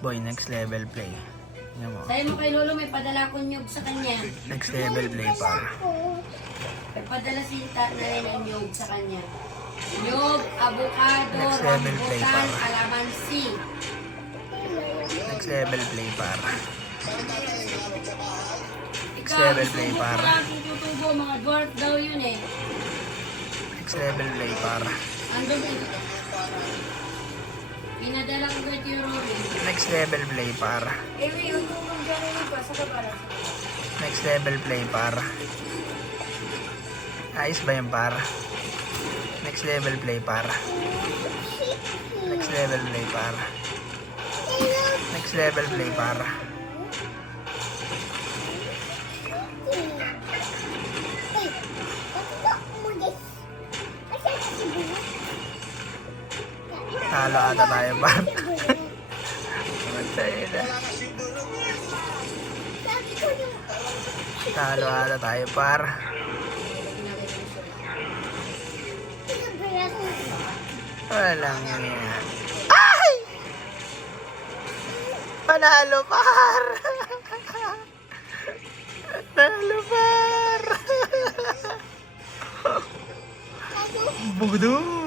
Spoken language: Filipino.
Boy, next level play. Tingnan mo. Sabi mo kay Lolo, may padala akong nyug sa kanya. Next level play par. May padala si Tatay ng nyug sa kanya. Nyug, avocado, Next level play, rambutan, para. alamansi. Next level play par. Ikaw, level play, subok para. mo lang tutubo, mga dwarf daw yun eh. Next level play par. Andun eh. Pinadala ko kay Tio Robin. Next level play par. Ewi, yung tulong dyan rin ba? Sa kabara. Next level play par. Ayos ba yung par? Next level play par. Next level play par. Next level play par. Talo ata tayo par. Talo ata tayo par. Walang yan. Ay! Panalo par! Panalo par! Budo!